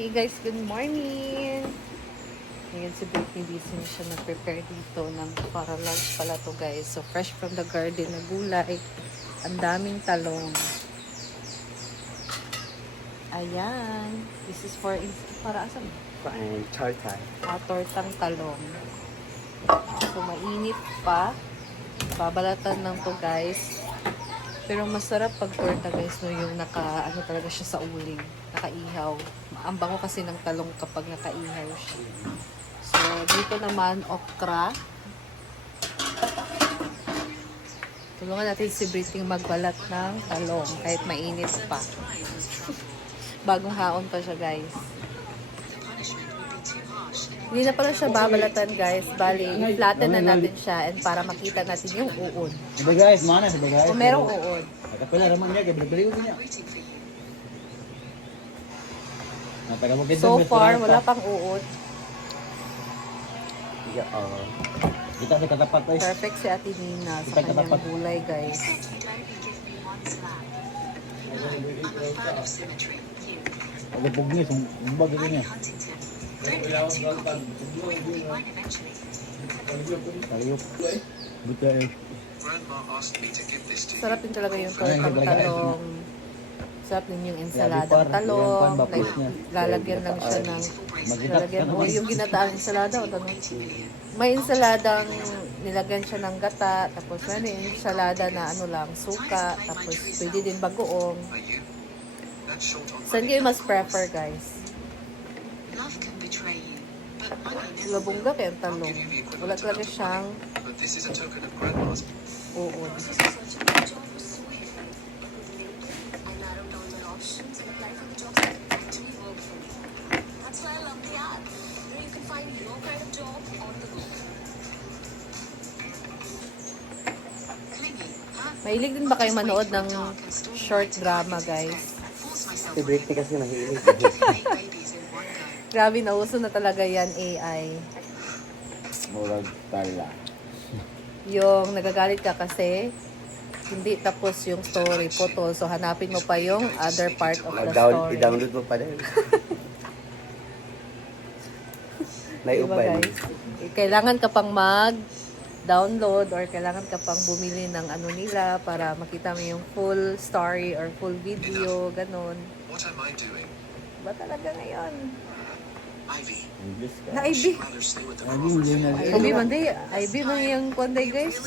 Hey guys, good morning! Ngayon si Britney busy na siya nag-prepare dito ng para lunch pala to guys. So fresh from the garden na gulay. Ang daming talong. Ayan. This is for para asan? And tartar. Tortang talong. So mainit pa. Babalatan lang to guys. Pero masarap pag torta guys no, yung ano talaga siya sa uling. Nakaihaw. Ang bango kasi ng talong kapag nakaihaw siya. So dito naman okra. Tulungan natin si Britney magbalat ng talong kahit mainit pa. Bagong haon pa siya guys. Hindi na pala siya babalatan guys. Bali, flatten na natin siya and para makita natin yung uod. Diba guys, mana diba guys? Kung merong uod. Kapila raman niya, bili ko niya. So far, wala pang uod. Kita sa katapat guys. Perfect si Ate Nina sa kanyang gulay guys. Ada pugnis, umbag ko niya. Ayok. Buta eh. Sarap din talaga yung tortang talong. Sarap din yung ensaladang talong. Like, lalagyan lang siya ng yung ginataang ensalada. May ensaladang nilagyan siya ng gata. Tapos may ensalada na ano lang, suka. Tapos pwede din bagoong. Saan kayo mas prefer guys? Labungga kaya ang talong. Wala talaga siyang uod. Mahilig din ba kayo manood ng short drama guys? Si Britney kasi nahilig. Grabe, nauso na talaga yan AI. Murag tala. Yung nagagalit ka kasi hindi tapos yung story photo. So hanapin mo pa yung other part of the story. I-download mo pa din. Diba guys? Kailangan ka pang mag-download or kailangan ka pang bumili ng ano nila para makita mo yung full story or full video, ganun. What am I doing? Ba talaga ngayon? Ivy. English ka. Na IB. Ivy, IB, IB man yung kwanday guys.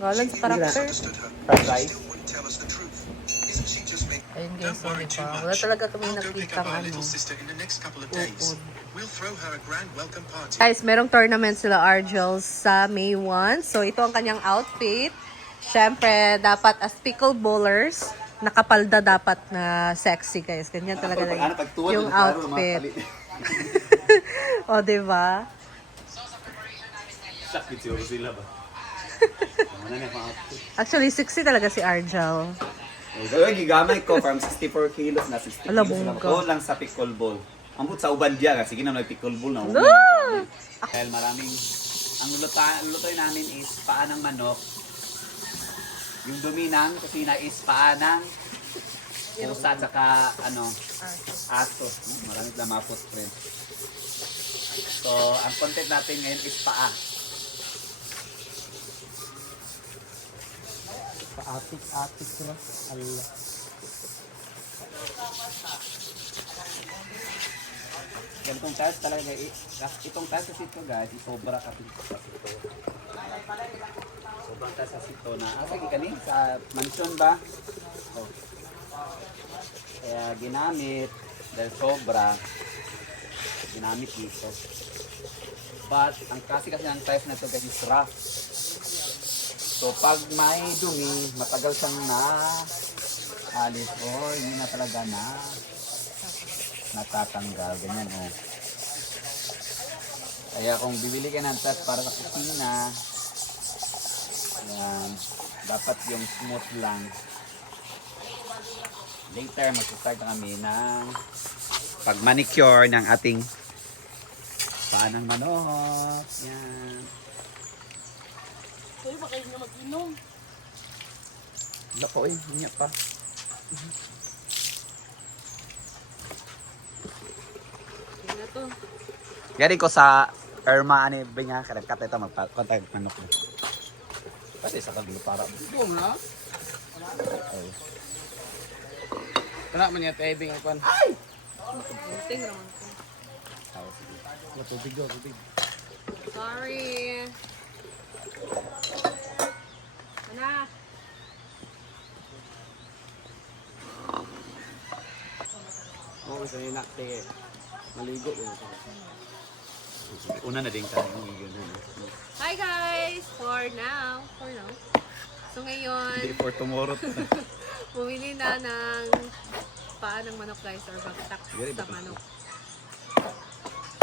Ngalan sa karakter. Understood her. Tatay. Still wouldn't tell us the truth. Isn't she just making... Ayun guys, Don't worry too wala much. talaga kami I'll go pick nakitang up our ano. little sister in the next couple of days. We'll throw her a grand welcome party. Guys, merong tournament sila Argel sa May 1. So, ito ang kanyang outfit. Siyempre, dapat as pickle bowlers, nakapalda dapat na sexy guys. Ganyan talaga yung outfit. O, diba? Sakit sila ba? Actually, sexy talaga si Argel. Gigamay ko from 64 kilos na 60 Ala, kilos na bongga. ko lang sa pickleball. Ambot sa uban diya kasi sige na may pickleball na. No! Dahil maraming ang lutoy namin is paa ng manok. Yung dominang kusina is paa ng pusa at saka aso. Maraming lamapos friend. So, ang content natin ngayon is paa. Paatik-atik na. Allah. Ganitong tiles talaga itong tiles kasi ito guys, isobra kasi sobrang tiles kasi ito na sige kanin sa mansion ba? Oh. Kaya ginamit dahil sobra ginamit dito. But ang kasi ng tiles na ito guys is rough. So pag may dumi, matagal siyang alis or hindi na talaga natatanggal, ganyan oh. Kaya kung bibili ka ng test para sa kusina, yan, dapat yung smooth lang. Later, mag-start na kami ng pag-manicure ng ating paa ng manok. Yan. Uy, baka na mag-inom. Lako eh, hindi pa. to. Gari ko sa Irma ani binga karet ito magkontak manok. Pwede sa kaglo para. Boom na. Wala man niya tebing ang pan. Bunting naman ko. Tubig daw, tubig. Sorry. Anak. Oo, sa inak te. Maligo yun. Una na din tayo ng yun. Hi guys! For now. So ngayon, Hindi for tomorrow. bumili na ng paa ng manok guys or bagtak sa manok.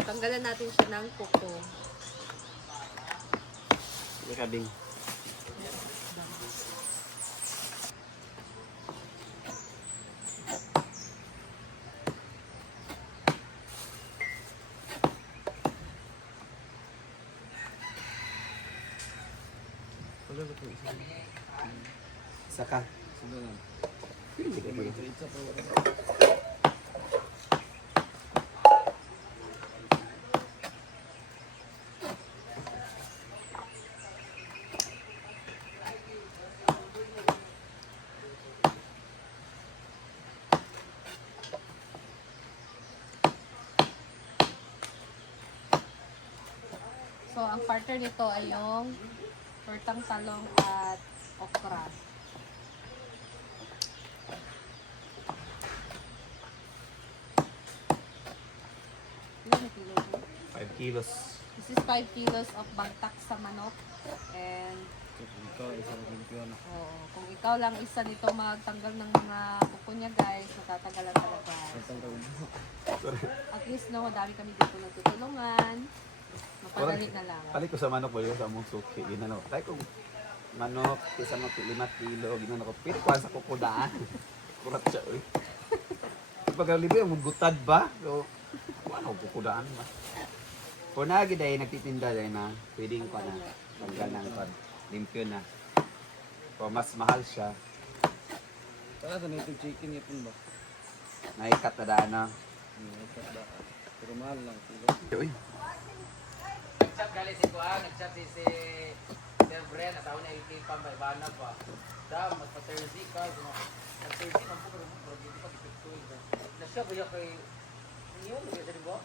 Tanggalan natin siya ng kuko. Kabing. Wala ba ito isa? Saka. Ito isa pa wala. So ang partner nito ay yung tortang talong at okra. Ilan na kilo po? 5 kilos. This is 5 kilos of bagtak sa manok. And Ito, isang limpyo na. kung ikaw lang isa nito magtanggal ng mga kuko niya guys, matatagalan talaga. At least no, dami kami dito nagtutulungan. Mapadali na lang. Kali ko sa manok wala sa mong suki. Ginano. Tay kung manok isa mo 5 kilo ginano ko. Pero kuha sa kukudaan. Kurat siya oy. Pag libre mo gutad ba? So ano kukudaan ba? For nagi day nagtitinda day na pwedeng ko na tanggal ng pag limpyo na. Kung mas mahal siya, Para sa native chicken yapon ba? naikat na daan na. Pero mahal lang. Uy. Nag-chat gali si Kuan, nag-chat si Sir Bren, at ako na ipipang ba, ibana pa. Da, magpa-Thursday ka, mag-Thursday man po, pero hindi pa ipiptuin ka. Na siya ba yung kay, niyo, nag-isa rin ba?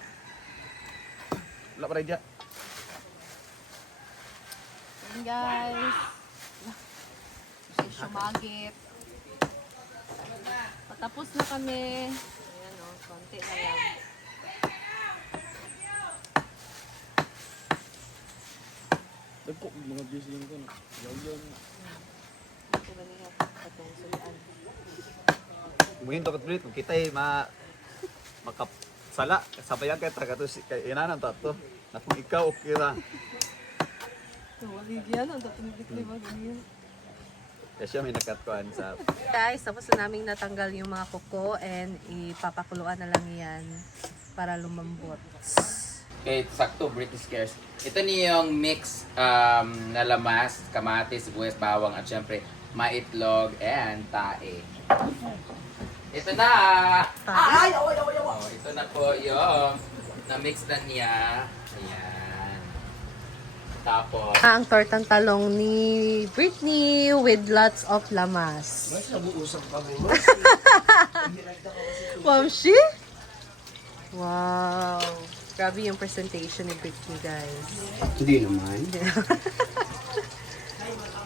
Wala pa rin dyan. Ayan guys. Kasi sumagit. Patapos na kami. Ayan o, konti na lang. Dagko, mga views din ko. Yaw-yaw na. Ito na niya. Patong sulian. Mungkin dapat beli kita makapsala sabayan kay taga to kay inanan tato. Na kung ikaw okay ra. Wali yan. Ang tatang-dikli ba ganyan? Kaya siya may nakatkuhan sa Guys, tapos na namin natanggal yung mga kuko and ipapakuluan na lang yan para lumambot. Okay, sakto, British Cares. Ito niya yung mix na lamas, kamatis, sibuyas, bawang, at syempre, maitlog and tae. Ito na! Oh, ito na po yung na-mix na niya. Ayan. Tapos, Ang tortang talong ni Britney with lots of lamas. Wamshi? Wow! Grabe yung presentation ni Britney, guys. Hindi naman.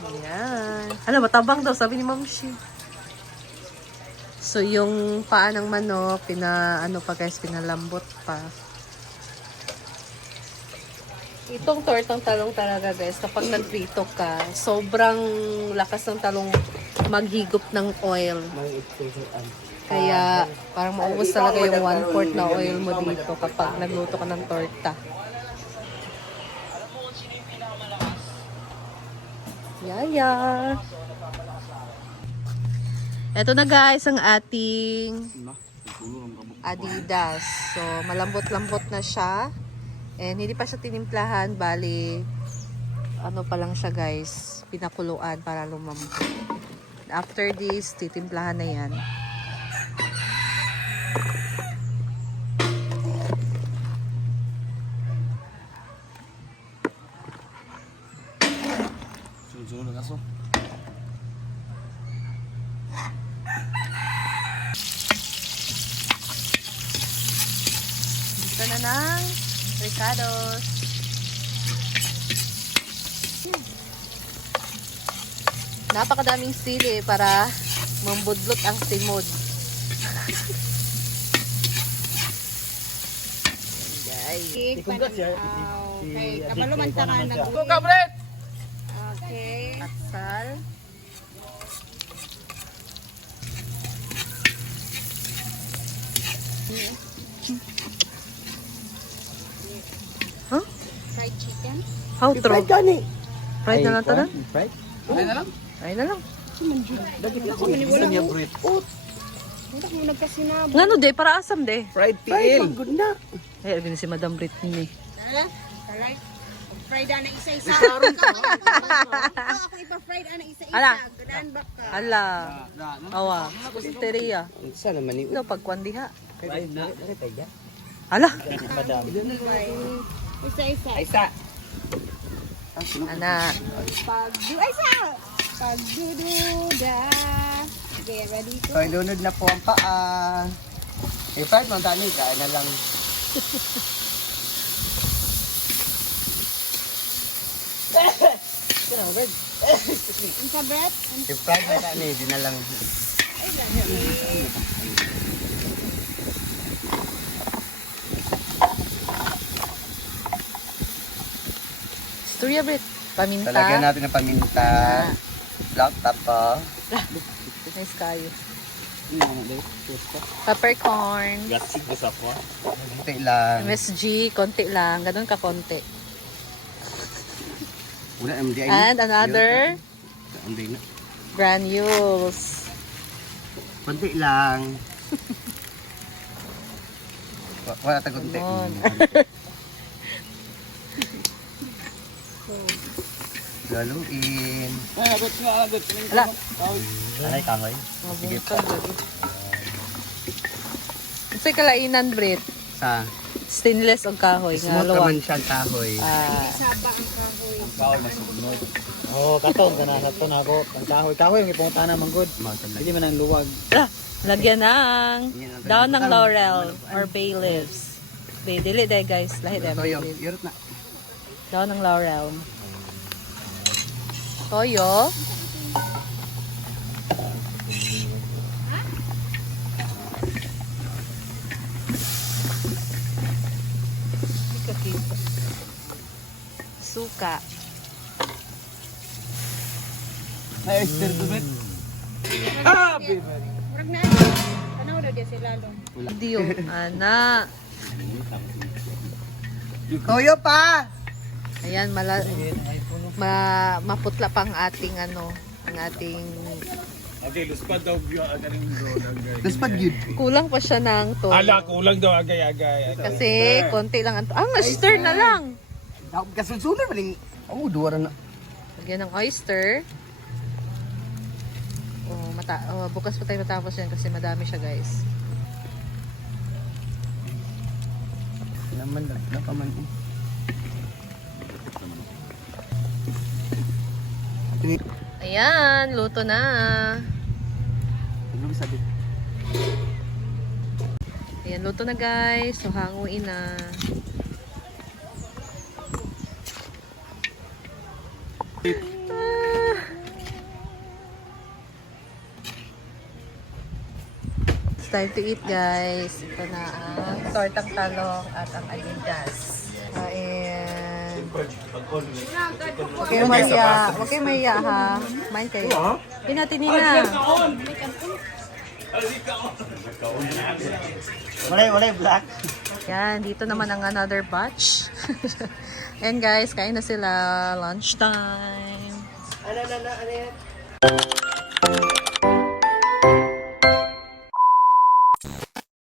Ayan. Alam, matabang daw, sabi ni Mamshi. So, yung paa ng manok, pinalambot pa. Itong tortang talong talaga, guys, kapag nagprito ka, sobrang lakas ng talong maghigop ng oil. Kaya, parang maubos talaga yung 1/4 na oil mo dito kapag nagluto ka ng torta. Yaya! Ito na guys, ang ating Adidas. So, malambot-lambot na siya. And hindi pa siya tinimplahan, bali, ano pa lang siya guys, pinakuluan para lumambot. After this, titimplahan na yan. Sunod-sunod ng aso. Gusto na ng ricados. Napakadaming sili para mambudlot ang timod. Guys. Okay, kabalo man tara nag Okay. At sal. Huh? Fried chicken. How true? Fried na lang ito na? Fried? Ay na lang. Fried na lang. Isa niya Brit. Wala mo nagkasinabo. Nga no, de, para asam de. Fried PL. Ay, alin si Madam Britney. Ha? Alay. Fried na isa-isa. Ako ipa-fried na isa-isa. Ala. Gadaan ba ka? Ala. Awa. Teriya. Isa naman ni No, pagkwandiha. Fried na. Ala. Isa-isa. Isa. Ana. Pagdududa. Okay, ready to? So, ilunod na po ang paa. Fried man tani ka na lang. Ang sabret? Fried man tani di na lang. Storya Brit. Paminta. Talagyan natin ng paminta. Black pepper. Nice kayo. Peppercorn. Konti lang. MSG. Konti lang. Ganun ka konti. Una MDI. And another MDI na. granules. Konti lang. Wala ta konti. Lemon. Laluin. Ala. Alay kamay. Mabungkag lagi. Kasi kalainan, Brit. Sa Stainless o kahoy. Nga smooth luwag. naman siyang kahoy. Saba ang kahoy. Oh, katong kana na to na ako. Ang kahoy may punta na man good. Hindi man ang luwag. Ah, lagyan ng daon ng laurel or bay leaves. Bay, dili day guys. Lahi day. Toyo, yurot na. Daon ng laurel. Toyo. Suka. Ay, stir to bit. Murag na. Ano daw dia sila long? Diyo. Ana. Toyo pa! Ayan, maputla pang ating ano, ang ating Luspad yun. kulang pa siya ng toyo. Kulang daw agay-agay. Kasi konti lang ang oyster na lang. Kasunsunan maling. Oh, duwara na. Lagyan ng oyster. Bukas pa tayo matapos yan kasi madami siya guys. Naman lang, nakaman. Ayan, luto na. Ano sabi? Ayan, luto na guys. So, hanguin na. It's time to eat guys. Ito na ang tortang talong at ang aligas. Kain. Huwag kayo maya. Huwag kayo maya ha. Main kayo. Pinatin na. Wala, black. Yan, dito naman ang another batch. And guys, kain na sila. Lunchtime. Ano yan?